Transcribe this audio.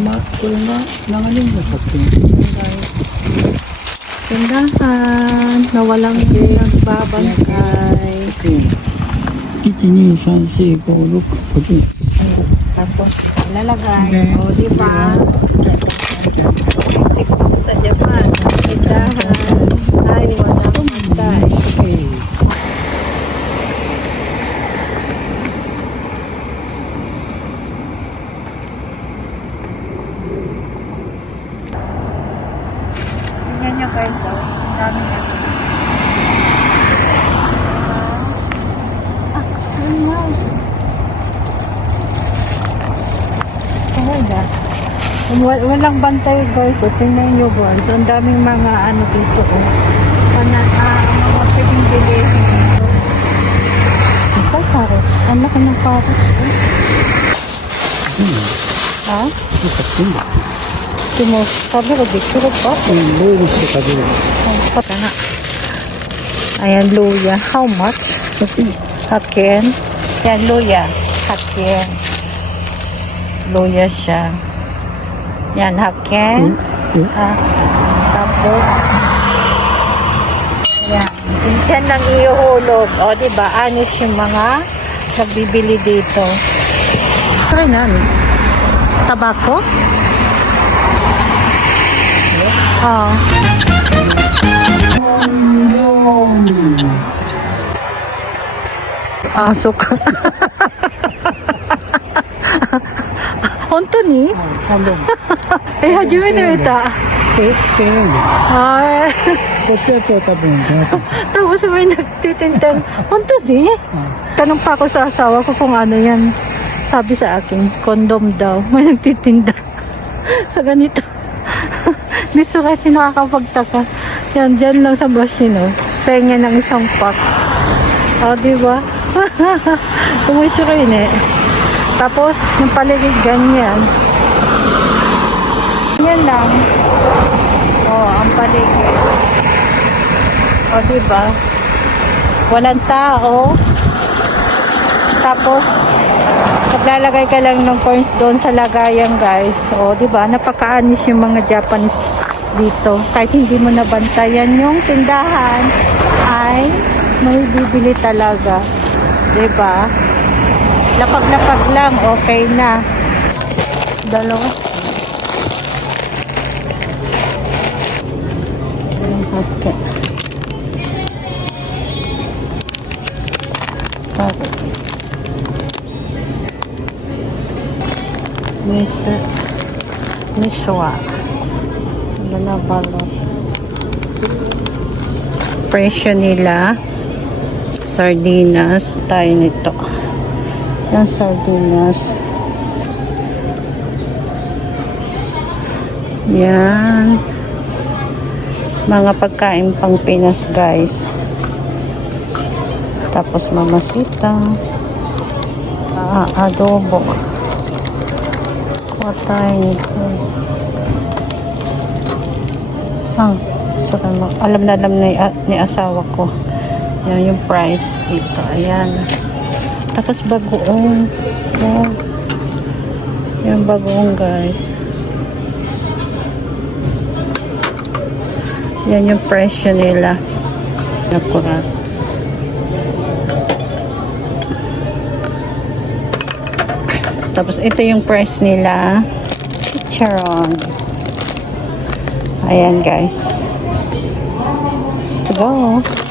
Magkulma lang alin mo Tindahan na walang nagbabangkay. Kitini, san si Golok. Tapos lalagay. O, di ba? Sa Japan. Tindahan. Tingnan nyo guys, oh. Ang dami na. Ah, ayun nga. Oh God. Wal- Walang bantay guys. O, tingnan nyo guys. Ang daming mga ano dito. Oh. Pana, ah, mga pwedeng bilhin. Ito, paros. Ang laki ng paros. oh. Ha? いい作品だ。 Ito mo, sabi ko, dito ko pa. うん、ロールして食べる。 Ang pata nga. Ayan, luya. How much? 100円。 Hakken. Yan, luya. Hakken. Luya siya. Yan, hakken. え Ah, tapos, yan. Yan lang iuhulog. O, di ba? Anis yung mga nagbibili dito. Try na. Tabako? Ah. Aso ka. 本当に半分。え、初めて見た。え、1000円で。 Ay. こっちだと多分500円。 Tapos may nagtitinda. Punto di. Tanong pa ako sa asawa ko kung ano yan. Sabi sa akin, condom daw. May nagtitinda. sa ganito. Gusto kasi nakakapagtaka. Yan, dyan lang sa Basino. Senge ng isang pack. O, di ba? Umusyo ko yun eh. Tapos, yung paligid ganyan. Yan lang. O, ang paligid. O, di ba? Walang tao. Tapos, maglalagay ka lang ng coins doon sa lagayan, guys. O, di ba? Napakaanis yung mga Japanese dito. Kahit hindi mo nabantayan yung tindahan, ay may bibili talaga. Di ba? Lapag-lapag lang, okay na. Dalawa. Yung hotcake. Miso. Miswa. Ano na balot? Presyo nila. Sardinas. Tayo nito. Yung sardinas. Yan. Mga pagkain pang Pinas guys. Tapos mamasita. Ah, adobo. Kuha tayo nito. Ah, saka mo. Alam na alam ni, ah, ni asawa ko. Yan yung price dito. Ayan. Tapos bagoong. Oh. Yung bagoong guys. Yan yung presyo nila. Nakurat. Tapos ito yung price nila. Charon. Ayan guys. Let's go.